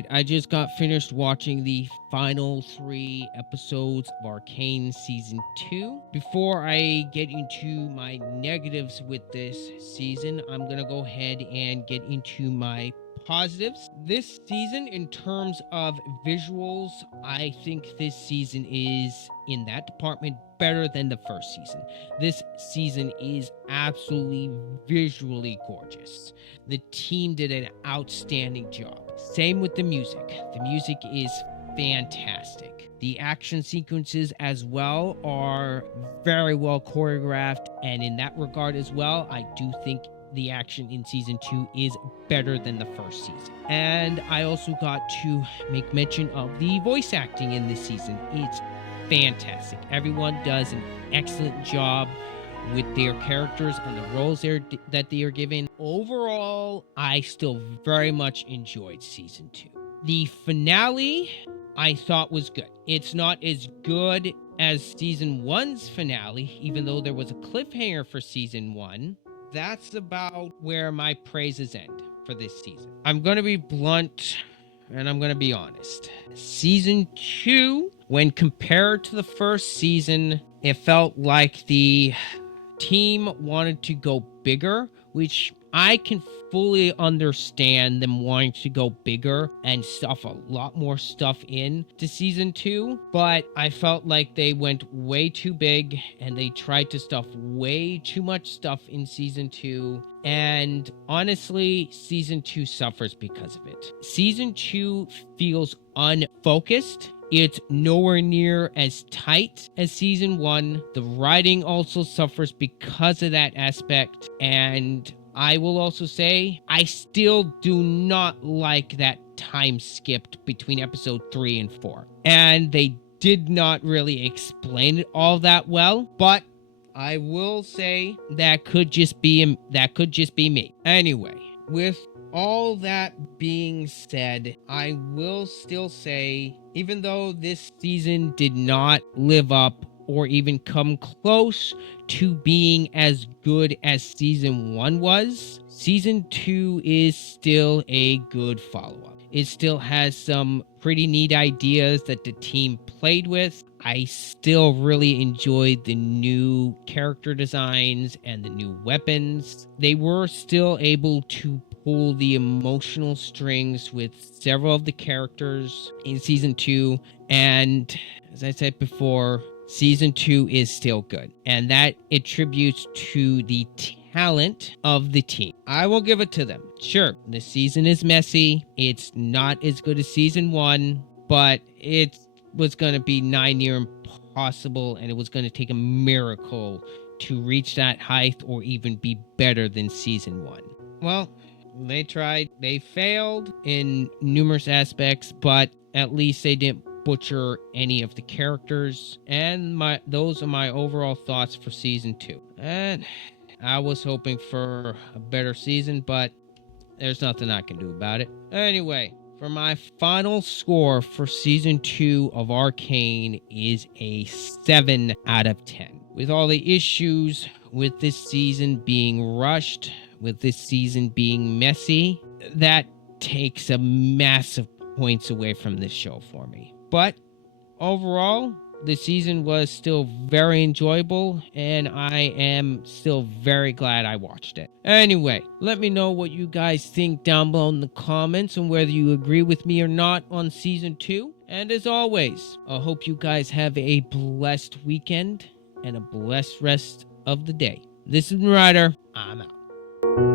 right, I just got finished watching the final 3 episodes of Arcane Season 2. Before I get into my negatives with this season, I'm going to go ahead and get into my positives. This season, in terms of visuals, I think this season is, in that department, better than the first season. This season is absolutely visually gorgeous. The team did an outstanding job. Same with the music. The music is fantastic. The action sequences as well are very well choreographed, and in that regard as well, I do think the action in season 2 is better than the first season. And I also got to make mention of the voice acting in this season. It's fantastic. Everyone does an excellent job with their characters and the roles that they are given. Overall, I still very much enjoyed season 2. The finale I thought was good. It's not as good as season 1's finale, even though there was a cliffhanger for season 1. That's about where my praises end for this season. I'm going to be blunt and I'm going to be honest. Season 2, when compared to the first season, it felt like the team wanted to go bigger, which I can fully understand them wanting to go bigger and stuff a lot more stuff in to season 2, but I felt like they went way too big and they tried to stuff way too much stuff in season 2, and honestly, season 2 suffers because of it. Season 2 feels unfocused. It's nowhere near as tight as season 1. The writing also suffers because of that aspect. And I will also say, I still do not like that time skipped between episode 3 and 4. And they did not really explain it all that well, but I will say that could just be me. Anyway, with all that being said, I will still say, even though this season did not live up or even come close to being as good as season 1 was, season 2 is still a good follow-up. It still has some pretty neat ideas that the team played with. I still really enjoyed the new character designs and the new weapons. They were still able to pull the emotional strings with several of the characters in season 2. And as I said before, season 2 is still good. And that attributes to the talent of the team. I will give it to them. Sure, the season is messy. It's not as good as season 1, but it was going to be nigh near impossible, and it was going to take a miracle to reach that height or even be better than season 1. Well, they tried. They failed in numerous aspects, but at least they didn't butcher any of the characters. And those are my overall thoughts for season 2. And I was hoping for a better season, but there's nothing I can do about it. Anyway, for my final score for season 2 of Arcane is a 7 out of 10. With all the issues with this season being rushed, with this season being messy, that takes a massive points away from this show for me. But overall, the season was still very enjoyable, and I am still very glad I watched it. Anyway, let me know what you guys think down below in the comments and whether you agree with me or not on season 2. And as always, I hope you guys have a blessed weekend and a blessed rest of the day. This is Ryder. I'm out.